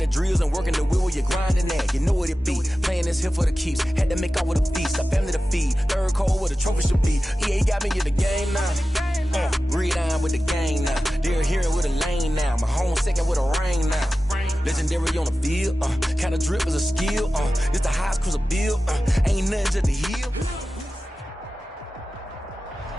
the drills and working the wheel where you're grinding at. You know what it be. Playing this here for the keeps. Had to make out with a feast. A family to feed. Third cold where the trophy should be. EA got me in the game now. Red on with the gang now. They're hearing with a lane now. My home second with a rain now. Legendary on the field. Kind of drip is a skill. It's the highest cruiser bill. Ain't nothing to the hill.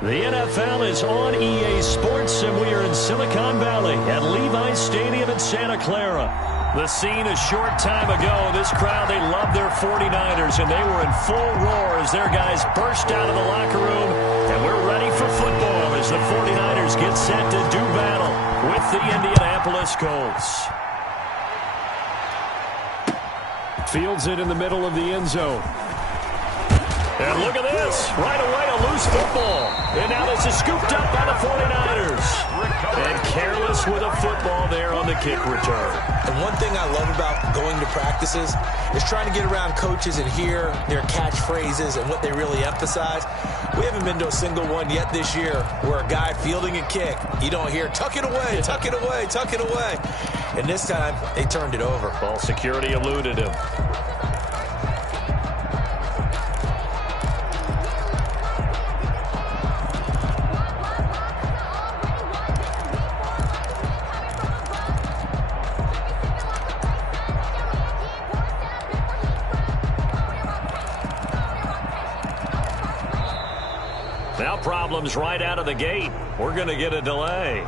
The NFL is on EA Sports, and we are in Silicon Valley at Levi's Stadium in Santa Clara. The scene a short time ago, this crowd, they loved their 49ers, and they were in full roar as their guys burst out of the locker room, and we're ready for football as the 49ers get set to do battle with the Indianapolis Colts. Fields it in the middle of the end zone. And look at this. Right away, a loose football. And now this is scooped up by the 49ers. And careless with a football there on the kick return. And one thing I love about going to practices is trying to get around coaches and hear their catchphrases and what they really emphasize. We haven't been to a single one yet this year where a guy fielding a kick, you don't hear, tuck it away, tuck it away, tuck it away. And this time, they turned it over. Ball security eluded him. Now problems right out of the gate. We're going to get a delay.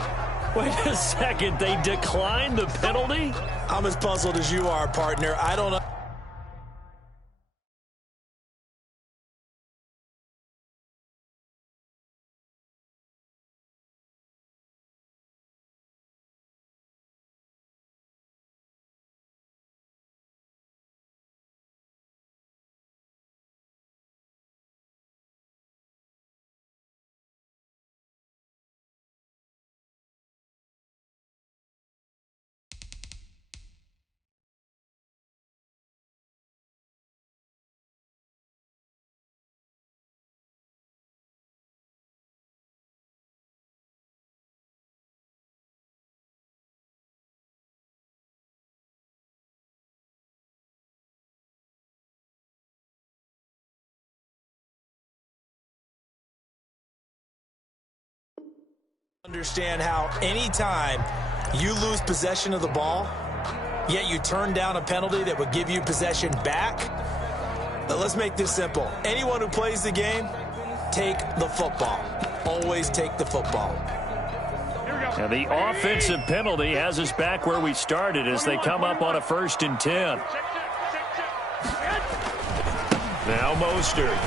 Wait a second. They declined the penalty? I'm as puzzled as you are, partner. I don't know. Understand how anytime you lose possession of the ball, yet you turn down a penalty that would give you possession back. But let's make this simple. Anyone who plays the game, take the football. Always take the football. And the offensive penalty has us back where we started as they come up on a 1st and 10. Now Mostert.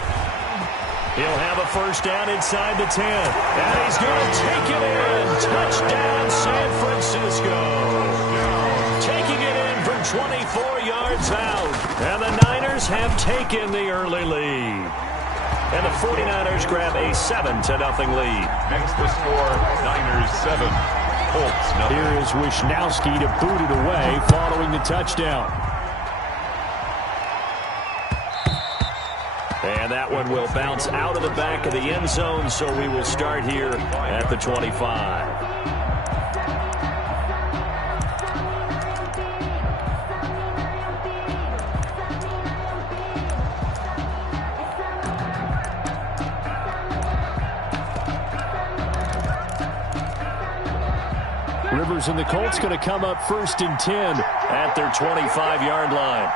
He'll have a first down inside the 10. And he's going to take it in. Touchdown, San Francisco. Taking it in from 24 yards out. And the Niners have taken the early lead. And the 49ers grab a 7-0 lead. Next to score, Niners 7, Colts 0. Here is Wisnowski to boot it away following the touchdown. And that one will bounce out of the back of the end zone, so we will start here at the 25. Rivers and the Colts going to come up 1st and 10 at their 25-yard line.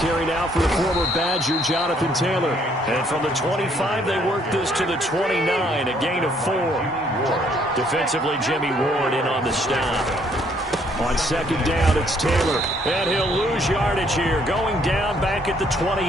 Carry now for the former Badger, Jonathan Taylor. And from the 25, they work this to the 29, a gain of 4. Defensively, Jimmy Ward in on the stop. On 2nd down, it's Taylor. And he'll lose yardage here, going down back at the 28.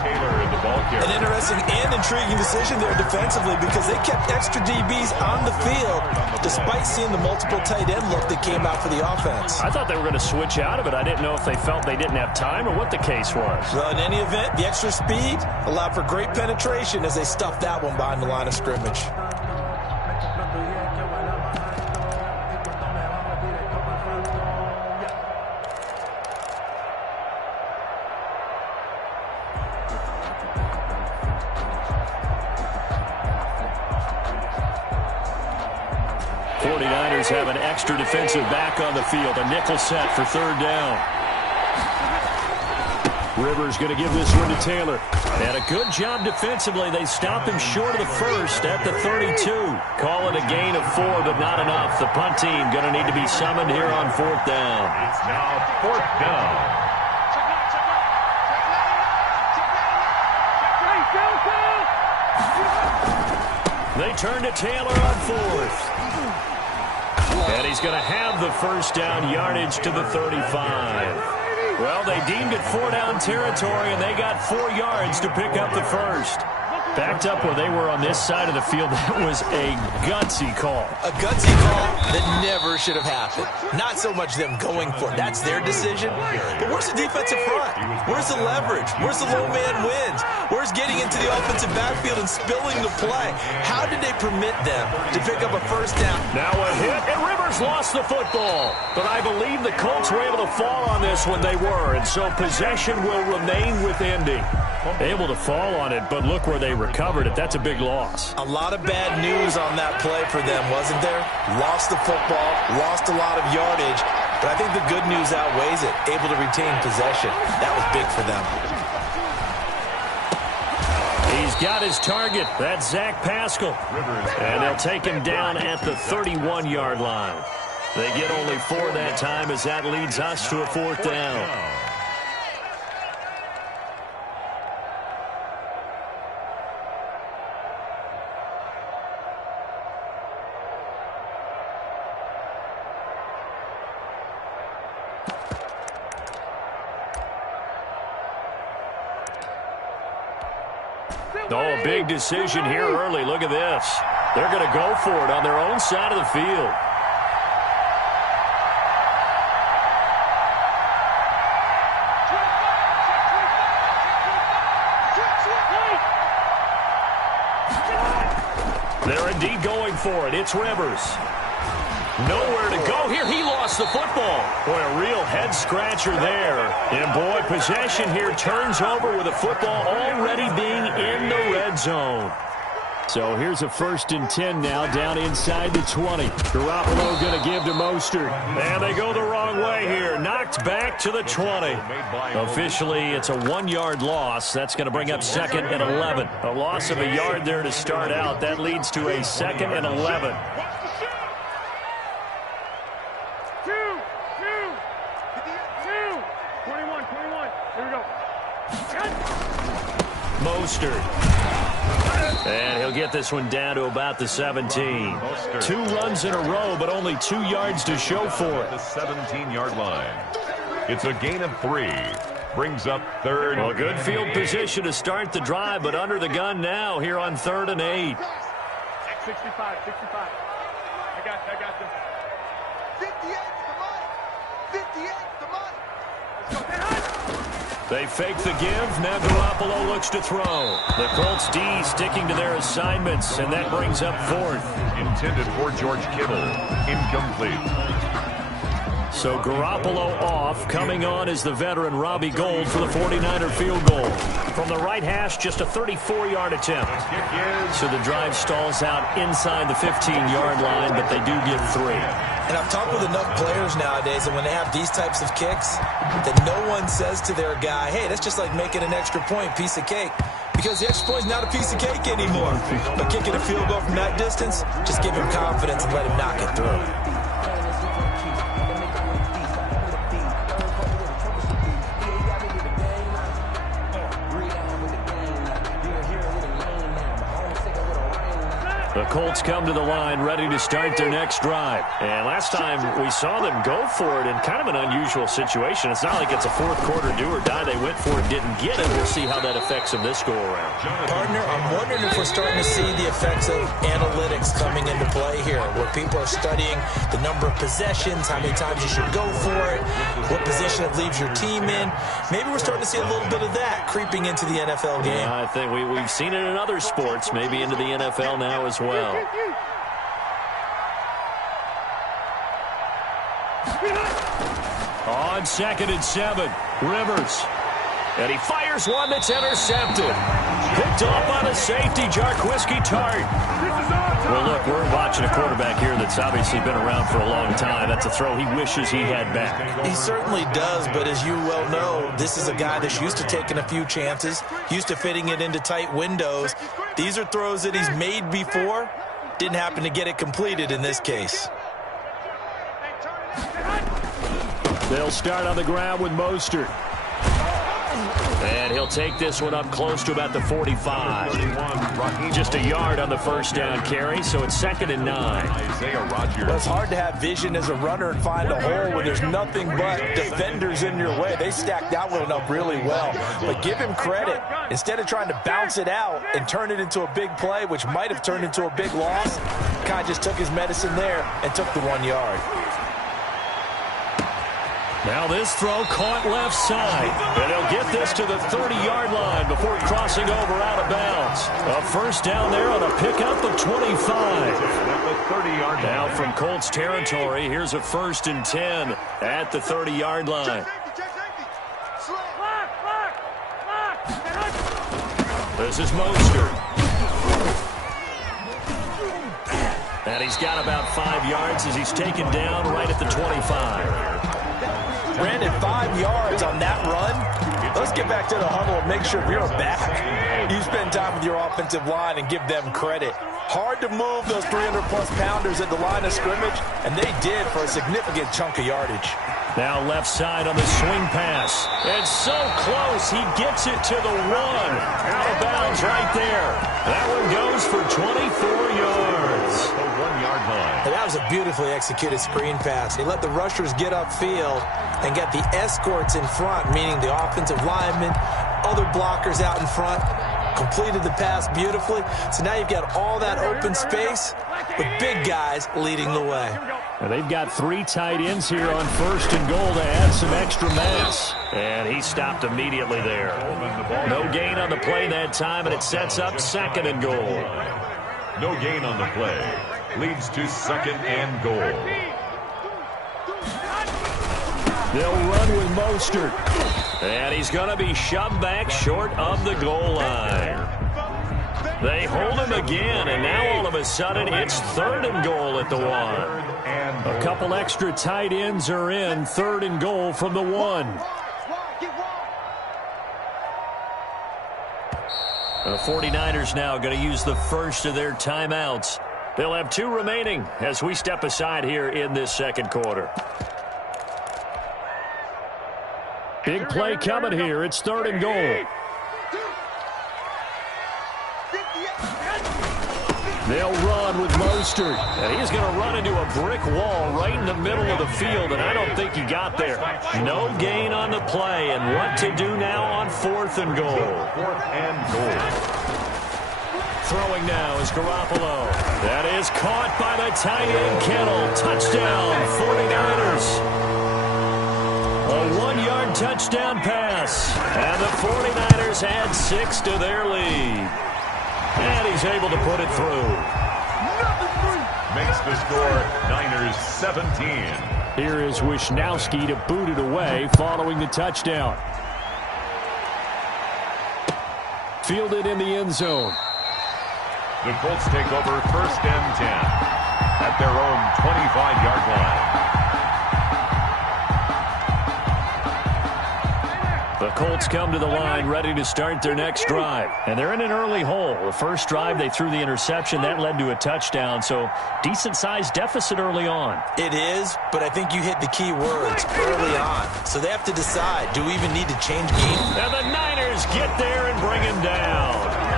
Taylor in the ball carrier. An interesting and intriguing decision there defensively because they kept extra DBs on the field despite seeing the multiple tight end look that came out for the offense. I thought they were going to switch out of it. I didn't know if they felt they didn't have time or what the case was. Well, in any event, the extra speed allowed for great penetration as they stuffed that one behind the line of scrimmage. 49ers have an extra defensive back on the field. A nickel set for third down. Rivers going to give this one to Taylor. And a good job defensively. They stop him short of the first at the 32. Call it a gain of 4, but not enough. The punt team going to need to be summoned here on fourth down. It's now fourth down. They turn to Taylor on fourth. And he's going to have the first down, yardage to the 35. Well, they deemed it 4-down territory, and they got 4 yards to pick up the first. Backed up where they were on this side of the field, that was a gutsy call. A gutsy call that never should have happened. Not so much them going for it. That's their decision. But where's the defensive front? Where's the leverage? Where's the low man wins? Where's getting into the offensive backfield and spilling the play? How did they permit them to pick up a first down? Now a hit, and Rivers lost the football. But I believe the Colts were able to fall on this when they were, and so possession will remain with Indy. Able to fall on it, but look where they recovered it. That's a big loss. A lot of bad news on that play for them, wasn't there? Lost the football, lost a lot of yardage, but I think the good news outweighs it. Able to retain possession. That was big for them. He's got his target. That's Zach Pascal. And they'll take him down at the 31-yard line. They get only 4 that time as that leads us to a fourth down. Oh, a big decision here early. Look at this. They're going to go for it on their own side of the field. They're indeed going for it. It's Rivers. Nowhere to go here. He lost the football. Boy, a real head-scratcher there. And, boy, possession here turns over with the football already being in the red zone. So here's a 1st and 10 now down inside the 20. Garoppolo going to give to Mostert. And they go the wrong way here. Knocked back to the 20. Officially, it's a 1-yard loss. That's going to bring up 2nd and 11. A loss of a yard there to start out. That leads to a 2nd and 11. Mostert. And he'll get this one down to about the 17. 2 runs in a row, but only 2 yards to show for it. The 17-yard line. It's a gain of 3. Brings up 3rd. Well, good field position to start the drive, but under the gun now here on 3rd and 8. 65. I got them. 58, come on. 58, come on. Let's go. They fake the give. Now Garoppolo looks to throw. The Colts D sticking to their assignments, and that brings up 4th. Intended for George Kittle. Incomplete. So Garoppolo off. Coming on is the veteran Robbie Gould for the 49er field goal. From the right hash, just a 34-yard attempt. So the drive stalls out inside the 15-yard line, but they do get 3. And I've talked with enough players nowadays, and when they have these types of kicks, that no one says to their guy, hey, that's just like making an extra point, piece of cake. Because the extra point is not a piece of cake anymore. But kicking a field goal from that distance, just give him confidence and let him knock it through. The Colts come to the line ready to start their next drive. And last time we saw them go for it in kind of an unusual situation. It's not like it's a fourth quarter do or die. They went for it, didn't get it. We'll see how that affects them this go-around. Partner, I'm wondering if we're starting to see the effects of analytics coming into play here, where people are studying the number of possessions, how many times you should go for it, what position it leaves your team in. Maybe we're starting to see a little bit of that creeping into the NFL game. Yeah, I think we've seen it in other sports, maybe into the NFL now as well. On 2nd and 7, Rivers. And he fires one that's intercepted. Picked off by the safety, Jarquiski Tart. Well, look, we're watching a quarterback here that's obviously been around for a long time. That's a throw he wishes he had back. He certainly does, but as you well know, this is a guy that's used to taking a few chances, used to fitting it into tight windows. These are throws that he's made before. Didn't happen to get it completed in this case. They'll start on the ground with Mostert. And he'll take this one up close to about the 45. Just a yard on the first down carry, so it's 2nd and 9. Well, it's hard to have vision as a runner and find a hole when there's nothing but defenders in your way. They stacked that one up really well. But give him credit. Instead of trying to bounce it out and turn it into a big play, which might have turned into a big loss, kind of just took his medicine there and took the 1 yard. Now this throw caught left side, and he'll get this to the 30-yard line before crossing over out of bounds. A first down there on a pickup of 25. Now from Colts territory, here's a 1st and 10 at the 30-yard line. This is Mostert. And he's got about 5 yards as he's taken down right at the 25. Brandon, 5 yards on that run. Let's get back to the huddle and make sure you're back. You spend time with your offensive line and give them credit. Hard to move those 300-plus pounders at the line of scrimmage, and they did for a significant chunk of yardage. Now left side on the swing pass. It's so close. He gets it to the 1. Out of bounds right there. That one goes for 24 yards. The 1-yard line. And that was a beautifully executed screen pass. He let the rushers get upfield and get the escorts in front, meaning the offensive linemen, other blockers out in front. Completed the pass beautifully. So now you've got all that open space with big guys leading the way. Well, they've got 3 tight ends here on 1st and goal to add some extra mass. And he stopped immediately there. No gain on the play that time, and it sets up 2nd and goal. No gain on the play. Leads to 2nd and goal. They'll run with Mostert. And he's going to be shoved back short of the goal line. They hold him again, and now all of a sudden it's 3rd and goal at the 1. A couple extra tight ends are in. 3rd and goal from the 1. The 49ers now going to use the first of their timeouts. They'll have 2 remaining as we step aside here in this 2nd quarter. Big play coming here. It's 3rd and goal. They'll run with Mostert. And he's going to run into a brick wall right in the middle of the field, and I don't think he got there. No gain on the play, and what to do now on 4th and goal. 4th and goal. Throwing now is Garoppolo. That is caught by the tight end Kittle. Touchdown, 49ers. A 1-yard touchdown pass. And the 49ers add 6 to their lead. And he's able to put it through. Makes the score Niners 17. Here is Wisnowski to boot it away following the touchdown. Fielded in the end zone. The Colts take over 1st and 10 at their own 25-yard line. The Colts come to the line ready to start their next drive. And they're in an early hole. The first drive, they threw the interception. That led to a touchdown. So decent-sized deficit early on. It is, but I think you hit the key words early on. So they have to decide, do we even need to change game? And the Niners get there and bring him down.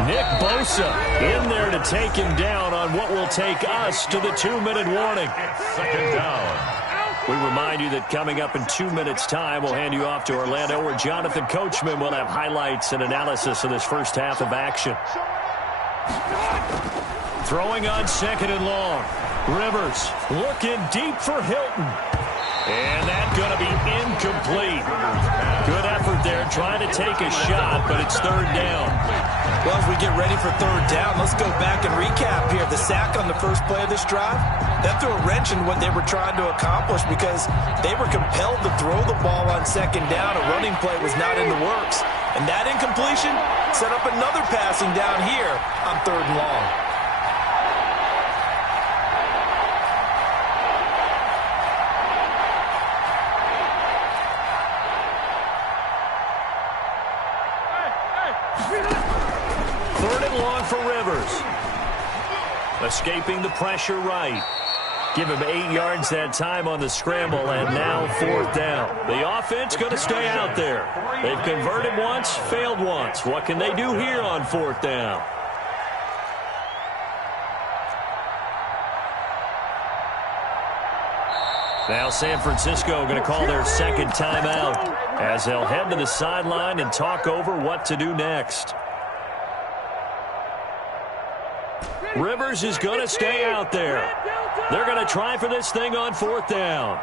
Nick Bosa in there to take him down on what will take us to the 2-minute warning. 2nd down. We remind you that coming up in 2 minutes' time, we'll hand you off to Orlando, where Jonathan Coachman will have highlights and analysis of this first half of action. Throwing on 2nd and long. Rivers looking deep for Hilton. And that's going to be incomplete. Good effort there, trying to take a shot, but it's 3rd down. Well, as we get ready for 3rd down, let's go back and recap here. The sack on the first play of this drive, that threw a wrench in what they were trying to accomplish because they were compelled to throw the ball on 2nd down. A running play was not in the works. And that incompletion set up another passing down here on 3rd and long. Third and long for Rivers. Escaping the pressure right. Give him 8 yards that time on the scramble, and now 4th down. The offense going to stay out there. They've converted once, failed once. What can they do here on 4th down? Now San Francisco going to call their second timeout as they'll head to the sideline and talk over what to do next. Rivers is going to stay out there. They're going to try for this thing on 4th down.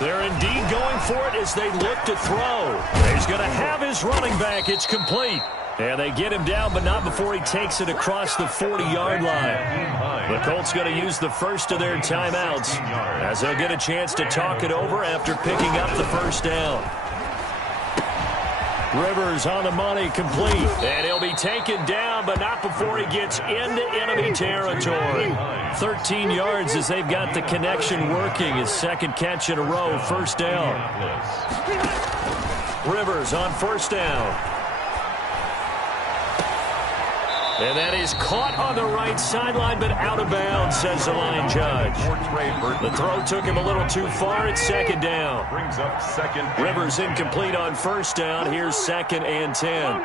They're indeed going for it as they look to throw. He's going to have his running back. It's complete. And they get him down, but not before he takes it across the 40-yard line. The Colts going to use the first of their timeouts as they'll get a chance to talk it over after picking up the first down. Rivers on the money, complete. And he'll be taken down, but not before he gets into enemy territory. 13 yards as they've got the connection working. His second catch in a row, first down. Rivers on first down. And that is caught on the right sideline, but out of bounds, says the line judge. The throw took him a little too far. It's second down. Brings up second. Rivers incomplete on first down. Here's 2nd and 10.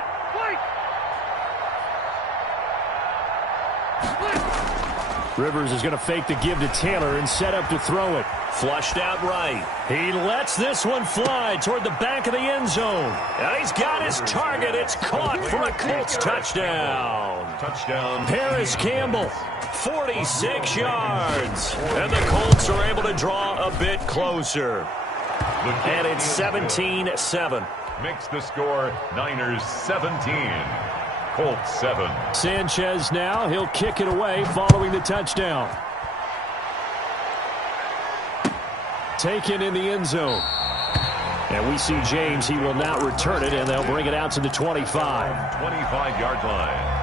Rivers is going to fake the give to Taylor and set up to throw it. Flushed out right. He lets this one fly toward the back of the end zone. And he's got his target. It's caught for a Colts touchdown. Touchdown. Paris Campbell, 46 yards. And the Colts are able to draw a bit closer. And it's 17-7. Makes the score Niners 17. Colts 7. Sanchez now. He'll kick it away following the touchdown. Taken in the end zone. And we see James. He will not return it, and they'll bring it out to the 25. 25-yard line.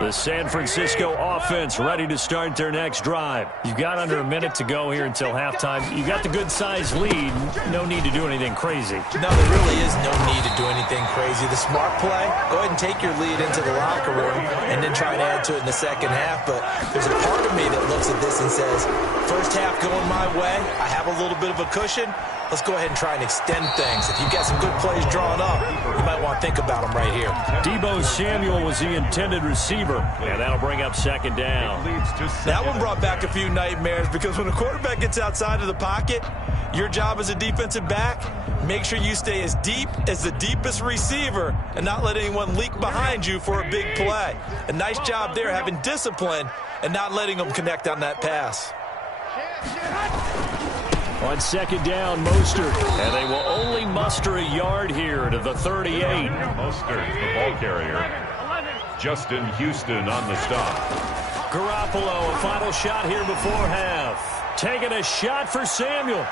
The San Francisco offense ready to start their next drive. You've got under a minute to go here until halftime. You've got the good-sized lead. No need to do anything crazy. No, there really is no need to do anything crazy. The smart play, go ahead and take your lead into the locker room and then try and add to it in the second half. But there's a part of me that looks at this and says, first half going my way, I have a little bit of a cushion. Let's go ahead and try and extend things. If you've got some good plays drawn up, you might want to think about them right here. Deebo Samuel was the intended receiver, and that'll bring up second down. That one brought back a few nightmares because when a quarterback gets outside of the pocket, your job as a defensive back, make sure you stay as deep as the deepest receiver and not let anyone leak behind you for a big play. A nice job there having discipline and not letting them connect on that pass. On second down, Mostert. And they will only muster a yard here to the 38. Mostert, the ball carrier. Justin Houston on the stop. Garoppolo, a final shot here before half. Taking a shot for Samuel.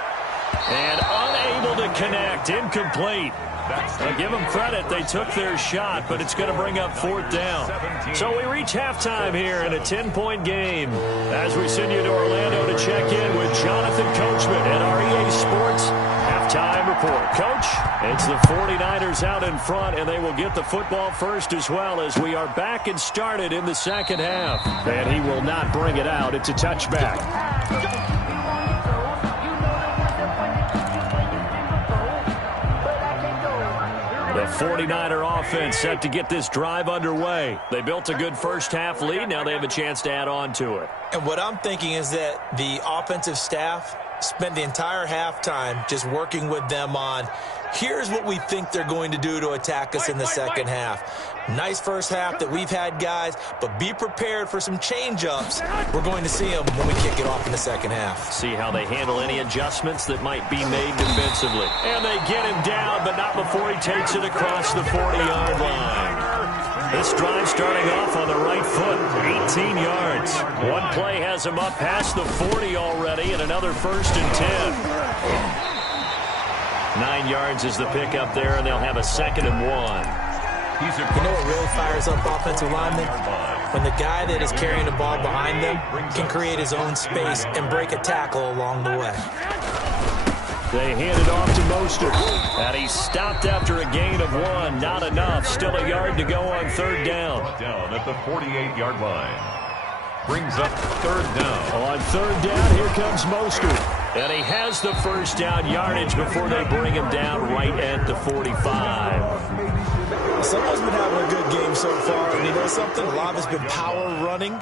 And unable to connect. Incomplete. I'll give them credit. They took their shot, but it's going to bring up fourth down. So we reach halftime here in a 10-point game. As we send you to Orlando to check in with Jonathan Coachman at our EA Sports Halftime Report. Coach, it's the 49ers out in front, and they will get the football first as well as we are back and started in the second half. And he will not bring it out. It's a touchback. The 49er offense set to get this drive underway. They built a good first-half lead. Now they have a chance to add on to it. And what I'm thinking is that the offensive staff spent the entire halftime just working with them on Here's what we think they're going to do to attack us in the second half. Nice first half that we've had, guys, but be prepared for some change-ups. We're going to see them when we kick it off in the second half. See how they handle any adjustments that might be made defensively. And they get him down, but not before he takes it across the 40-yard line. This drive starting off on the right foot, 18 yards. One play has him up past the 40 already, and another 1st and 10. 9 yards is the pickup there, and they'll have a 2nd and 1. You know what really fires up offensive linemen? When the guy that is carrying the ball behind them can create his own space and break a tackle along the way. They hand it off to Mostert, and he stopped after a gain of 1. Not enough. Still a yard to go on 3rd down. Down at the 48-yard line. Brings up 3rd down. On 3rd down, here comes Mostert. And he has the 1st down yardage before they bring him down right at the 45. Someone's been having a good game so far, and you know something? A lot of it's been power running.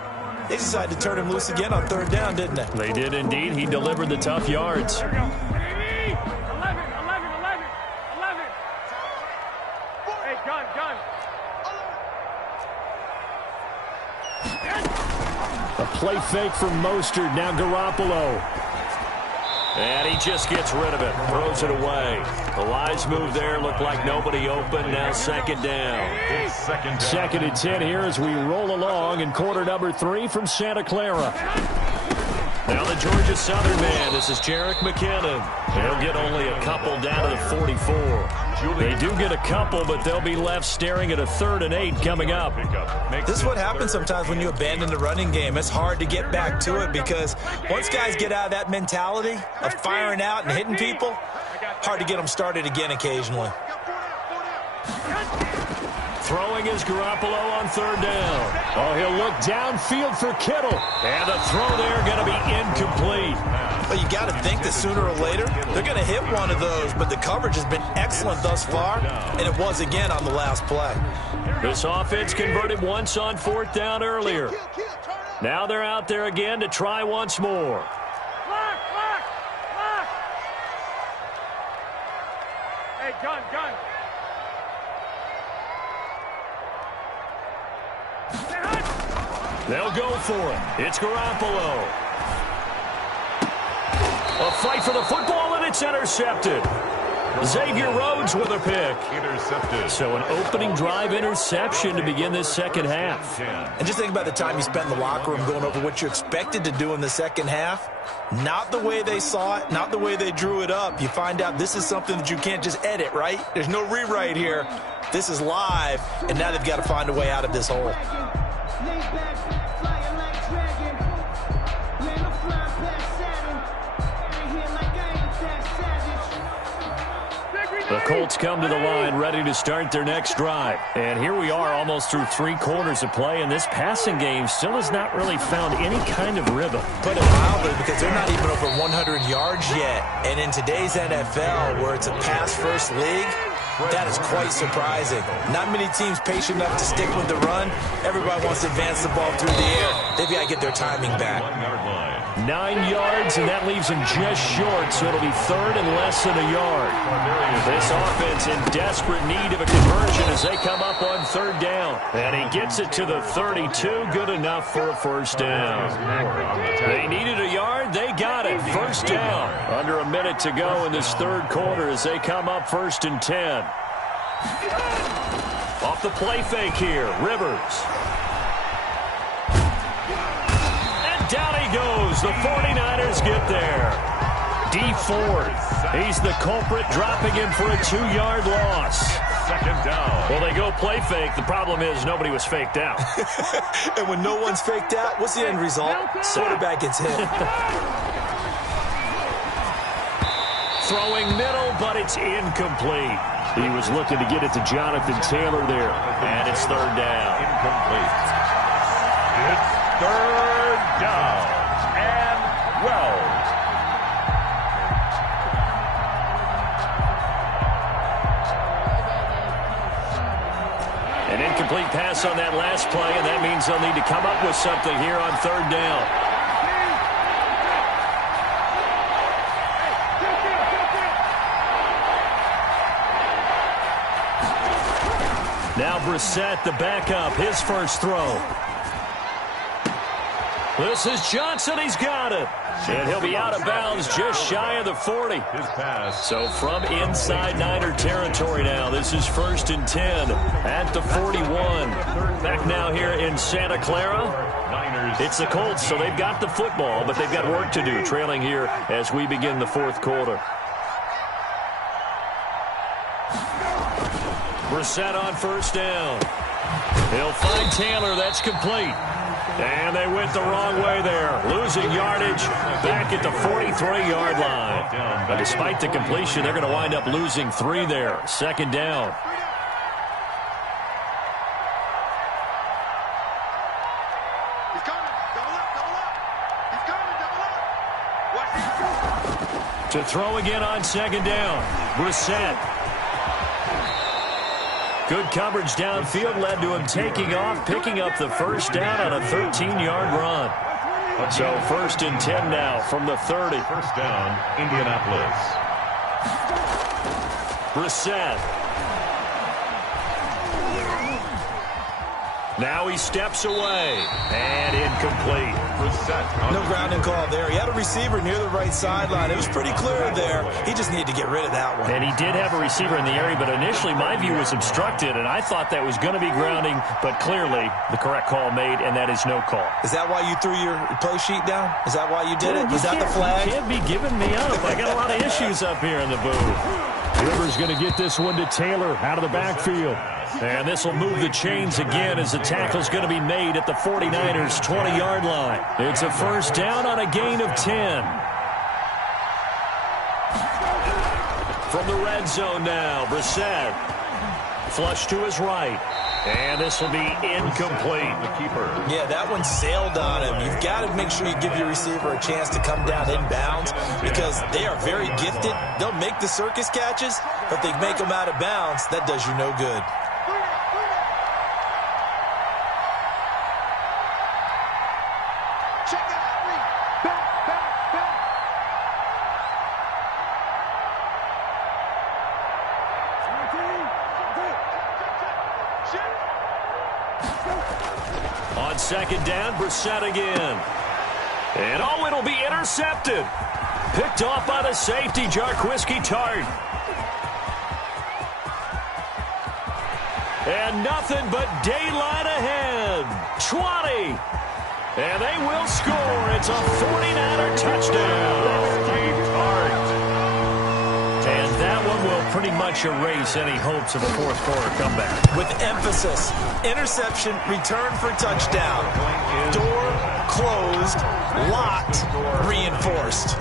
They decided to turn him loose again on 3rd down, didn't they? They did indeed. He delivered the tough yards. 11. Hey, gun. A play fake from Mostert. Now Garoppolo. And he just gets rid of it. Throws it away. The lines move there. Look like nobody open. Now 2nd down. 2nd and 10 here as we roll along in quarter number 3 from Santa Clara. Now the Georgia Southern man. This is Jerick McKinnon. They'll get only a couple down to the 44. They do get a couple, but they'll be left staring at a 3rd and 8 coming up. This is what happens sometimes when you abandon the running game. It's hard to get back to it because once guys get out of that mentality of firing out and hitting people, hard to get them started again occasionally. Throwing is Garoppolo on 3rd down. Oh, he'll look downfield for Kittle. And the throw there going to be incomplete. Well, you got to think that sooner or later they're going to hit one of those, but the coverage has been excellent thus far, and it was again on the last play. This offense converted once on 4th down earlier. Now they're out there again to try once more. Lock. Hey, gun. They'll go for it. It's Garoppolo. A fight for the football, and it's intercepted. Xavier Rhodes with a pick. Intercepted. So an opening drive interception to begin this second half. And just think about the time you spent in the locker room going over what you expected to do in the second half. Not the way they saw it, not the way they drew it up. You find out this is something that you can't just edit, right? There's no rewrite here. This is live, and now they've got to find a way out of this hole. The Colts come to the line ready to start their next drive. And here we are almost through 3 quarters of play, and this passing game still has not really found any kind of rhythm. Put it mildly, because they're not even over 100 yards yet. And in today's NFL, where it's a pass-first league, that is quite surprising. Not many teams patient enough to stick with the run. Everybody wants to advance the ball through the air. They've got to get their timing back. 9 yards, and that leaves him just short, so it'll be 3rd and less than a yard. This offense in desperate need of a conversion as they come up on 3rd down. And he gets it to the 32, good enough for a 1st down. They needed a yard, they got it. 1st down. Under a minute to go in this 3rd quarter as they come up 1st and 10. Off the play fake here, Rivers. Down he goes. The 49ers get there. D Ford, he's the culprit, dropping him for a 2-yard loss. 2nd down. Well, they go play fake. The problem is nobody was faked out. And when no one's faked out, what's the end result? Quarterback gets hit. Throwing middle, but it's incomplete. He was looking to get it to Jonathan Taylor there. And it's 3rd down. Incomplete. It's 3rd down and well. An incomplete pass on that last play, and that means they'll need to come up with something here on 3rd down. Now Brissett, the backup, his first throw. This is Johnson. He's got it. And he'll be out of bounds just shy of the 40. His pass. So from inside Niner territory now, this is 1st and 10 at the 41. Back now here in Santa Clara. It's the Colts, so they've got the football, but they've got work to do, trailing here as we begin the 4th quarter. Brissett on 1st down. He'll find Taylor. That's complete. And they went the wrong way there. Losing yardage back at the 43-yard line. But despite the completion, they're going to wind up losing 3 there. 2nd down. He's coming. Double up, double up. He's coming, double up. Watch it. To throw again on 2nd down. Brissett. Good coverage downfield led to him taking off, picking up the 1st down on a 13-yard run. So 1st and 10 now from the 30. 1st down, Indianapolis. Brissett. Now he steps away. And incomplete. No grounding call there. He had a receiver near the right sideline. It was pretty clear there. He just needed to get rid of that one. And he did have a receiver in the area, but initially my view was obstructed, and I thought that was going to be grounding, but clearly the correct call made, and that is no call. Is that why you threw your play sheet down? Is that why you did it? Was that the flag? You can't be giving me up. I got a lot of issues up here in the booth. Rivers going to get this one to Taylor out of the backfield. And this will move the chains again as the tackle's going to be made at the 49ers' 20-yard line. It's a 1st down on a gain of 10. From the red zone now, Brissett. Flush to his right. And this will be incomplete. The keeper. Yeah, that one sailed on him. You've got to make sure you give your receiver a chance to come down inbounds because they are very gifted. They'll make the circus catches, but they make them out of bounds. That does you no good. Check it out, Lee. Back, back, back. On 2nd down, Brissett again. And oh, it'll be intercepted. Picked off by the safety, Jarquiski Tart. And nothing but daylight ahead. 20. And they will score. It's a 49er touchdown. And that one will pretty much erase any hopes of a 4th quarter comeback. With emphasis, interception, return for touchdown. Door closed, locked, reinforced.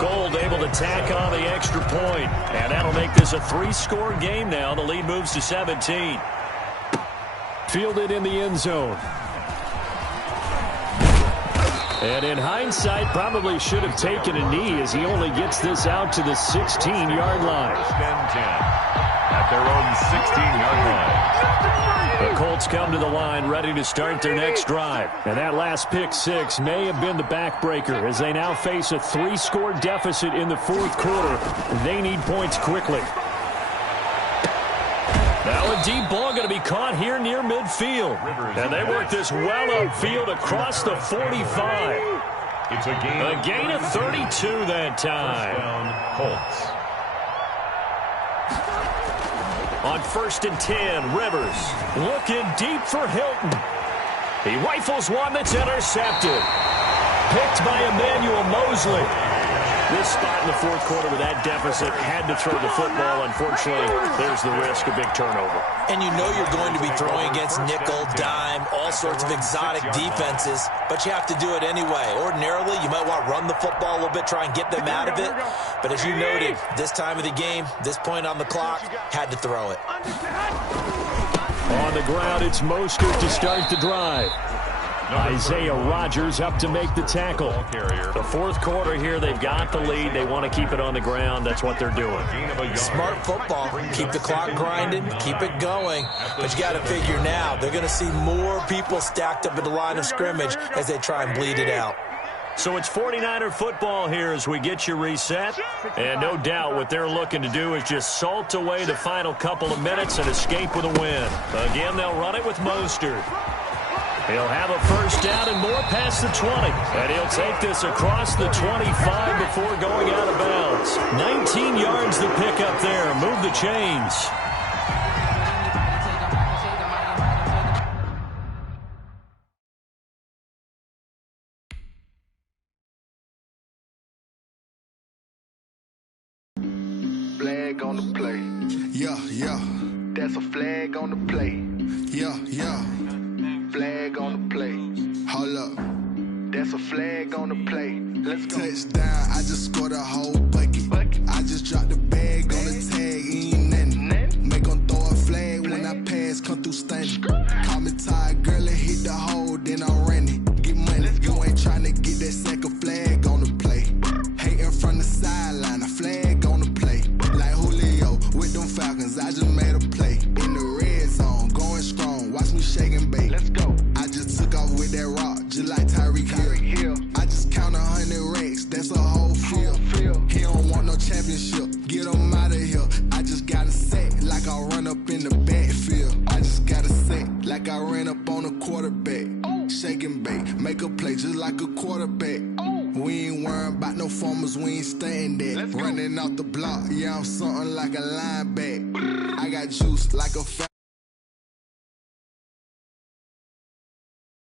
Gold able to tack on the extra point. And that'll make this a 3-score game now. The lead moves to 17. Fielded in the end zone. And in hindsight, probably should have taken a knee as he only gets this out to the 16-yard line. 1st and 10 at their own 16-yard line. The Colts come to the line ready to start their next drive. And that last pick 6 may have been the backbreaker as they now face a 3-score deficit in the 4th quarter. They need points quickly. Now a deep ball going to be caught here near midfield. And they work this well upfield across the 45. It's a gain of 32 that time. Colts. On 1st and 10, Rivers looking deep for Hilton. He rifles one that's intercepted. Picked by Emmanuel Mosley. This spot in the 4th quarter with that deficit had to throw the football. Unfortunately, there's the risk of big turnover. And you know you're going to be throwing against nickel, dime, all sorts of exotic defenses, but you have to do it anyway. Ordinarily, you might want to run the football a little bit, try and get them out of it. But as you noted, this time of the game, this point on the clock, had to throw it. On the ground, it's Mostert to start the drive. Isaiah Rodgers up to make the tackle. The 4th quarter here, they've got the lead. They want to keep it on the ground. That's what they're doing. Smart football. Keep the clock grinding. Keep it going. But you got to figure now, they're going to see more people stacked up at the line of scrimmage as they try and bleed it out. So it's 49er football here as we get you reset. And no doubt what they're looking to do is just salt away the final couple of minutes and escape with a win. Again, they'll run it with Mostert. He'll have a first down and more past the 20. And he'll take this across the 25 before going out of bounds. 19 yards to pick up there. Move the chains. Flag on the play. Yeah, yeah. That's a flag on the play. Yeah, yeah. Flag on the play. Hold up. That's a flag on the play. Let's go. Touchdown, I just scored a whole bucket. I just dropped the bag on the tag, ain't nothing. Make 'em throw a flag when I pass, come through stunning. Call me tired, girl, and hit the hole, then I'm running. Get money, you ain't tryna get that second flag on the play. Hating from the sideline, a flag on the play. Like Julio with them Falcons, I just made a play. In the red zone, going strong, watch me shake and bake. Let's go. I just took off with that rock, just like Tyreek Hill. I just count 100 racks, that's a whole field. He don't want no championship, get him out of here. I just got a set, like I run up in the backfield. I just got a set, like I ran up on a quarterback. Shake and bake, make a play just like a quarterback. We ain't worrying about no formers, we ain't staying there. Running off the block, yeah, I'm something like a linebacker. I got juice like a fat.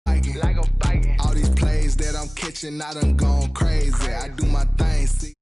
Like I'm fighting. All these plays that I'm catching, I done gone crazy. I do my thing, see.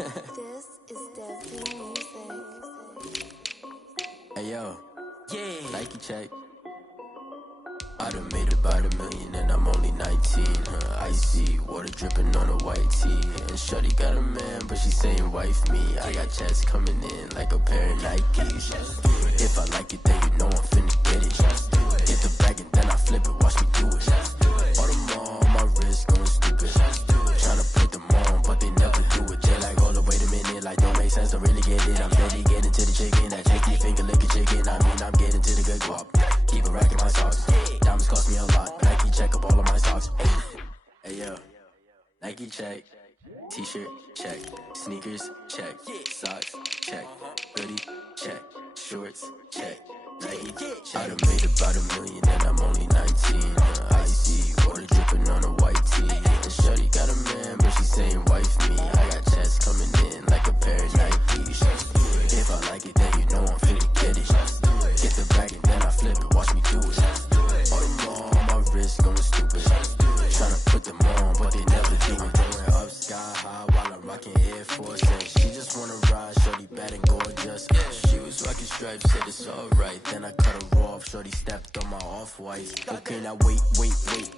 This is Dev Music. Hey yo, Nike check. I done made about $1 million and I'm only 19. Icy water dripping on a white tee. And shorty got a man, but she saying wife me. I got checks coming in like a pair of Nikes. If I like it, then you know I'm finna get it. Get the bag and then I flip it, watch me do it. All my wrist going stupid. Tryna put them on, but they never do it. They like, hold up, wait a minute, like don't make sense, don't really get it. I'm steady getting to the chicken, that tasty finger licking chicken. I mean, I'm getting to the good guap. Keep a rack in my socks. Diamonds cost me a lot. Nike check up all of my socks. Hey yo, Nike check. T-shirt check. Sneakers check. Socks check. Hoodie check. Shorts check. Nike check. I done made about $1 million and I'm only 19. Icy water dripping on a white tee. And shorty got a man, but she saying wife me. I got checks coming in like a pair of Nikes. If I like it, then you know I'm finna get it. Get the bag and then I flip it, watch me do it. All my wrist going stupid. Tryna put them on, but they never do it. Going up sky high while I'm rocking Air Force. And she just wanna ride, shorty bad and gorgeous. She was rocking stripes, said it's alright. Then I cut her off, shorty stepped on my off-white. Okay, now wait.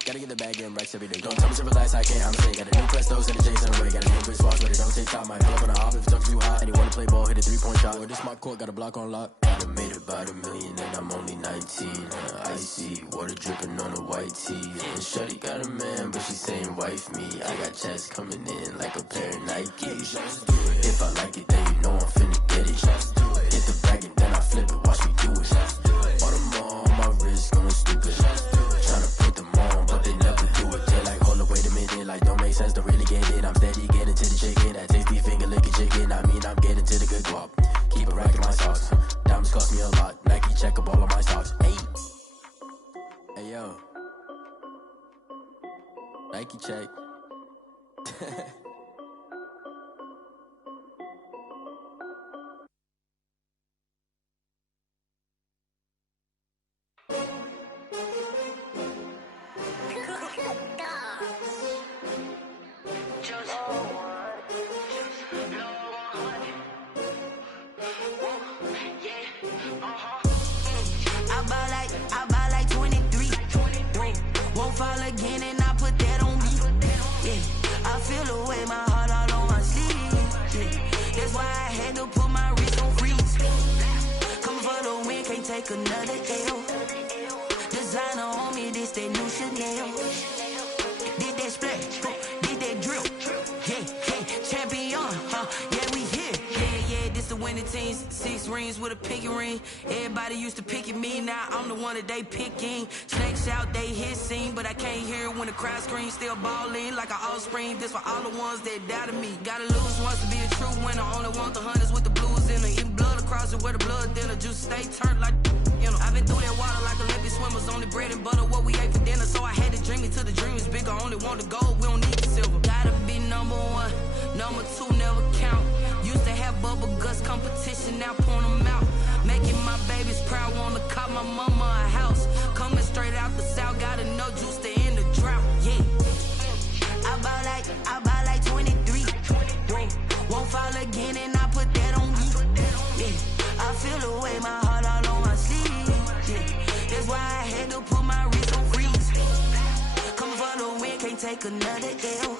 Gotta get the bag and racks every day. Don't tell me to relax, I can't, I'm saying. Got a new Prestos and a Jason away. Got a new Chris Watch, but it don't take time. I pull up on a hop if it's too hot. And you wanna play ball, hit a 3-point shot. Well, this my court, got a block on lock. I done made about $1 million and I'm only 19. Icy water dripping on a white tee. And shorty got a man, but she saying wife me. I got checks coming in like a pair of Nikes. If I like it, then you know I'm finna get it. Hit the bag and then I flip it, watch me do it. All my wrist going stupid. Tryna put them on, but they never do it. They like, hold up, wait a minute, like don't make sense, don't really get it. I'm steady getting to the chicken, that tasty finger licking chicken. I mean, I'm getting to the good guap. Keep a rack in my socks. Diamonds cost me a lot. Nike check up all of my socks. Hey yo, Nike check. I buy like 23. Won't fall again and I put that on me. Yeah, I feel the way, my heart all on my sleeve. Yeah, that's why I had to put my wrist on freeze. Coming for the win, can't take another L. Designer on me, this that new Chanel. Did that splash, did that drill. Yeah, champion, yeah, we here. Yeah, this the winning team. 6 rings with a pinky ring. Everybody used to pick at me, now I'm the one that they picking. Snakes out, they hit scene, but I can't hear it when the crowd screams. Still balling like an offspring. This for all the ones that doubted me. Gotta lose once to be a true winner. Only want the hunters with the blues in them. Eating blood across it where the blood thinner. Juice stay turned like, you know. I've been through that water like Olympic swimmers. Only bread and butter, what we ate for dinner. So I had to dream it till the dream is bigger. Only want the gold, we don't need the silver. Gotta be number 1, number 2 never count. Used to have bubble guts competition, now point them out. Making my babies proud, wanna cop my mama a house. Coming straight out the south, gotta know juice to end the drought. Yeah, I buy like 23. Won't fall again and I put that on me. Yeah, I feel the way, my heart all on my sleeve. Yeah, that's why I had to put my wrist on freeze. Coming for the win, can't take another L.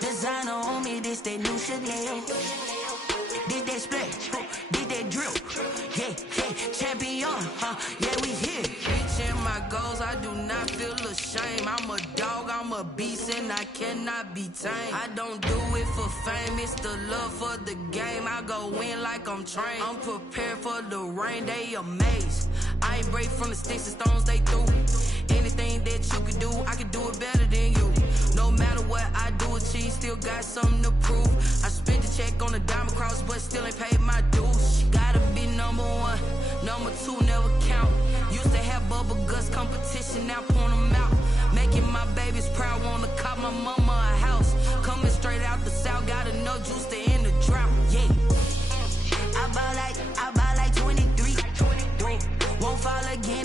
Designer on me, this that new Chanel. Did that splash, did that drill. Yeah, champion, yeah, we here. Reaching my goals, I do not feel ashamed. I'm a dog, I'm a beast, and I cannot be tamed. I don't do it for fame, it's the love for the game. I go in like I'm trained. I'm prepared for the rain, they amazed. I ain't break from the sticks and stones they threw. Anything that you can do, I can do it better than you. No matter what I do, achieve, still got something to prove. I spent the check on the diamond cross, but still ain't paid my dues. Gotta be number 1, number 2 never count. Used to have bubble guts competition, now point them out. Making my babies proud, wanna cop my mama a house. Coming straight out the south, gotta know juice to end the drought. Yeah, I buy like 23. Won't fall again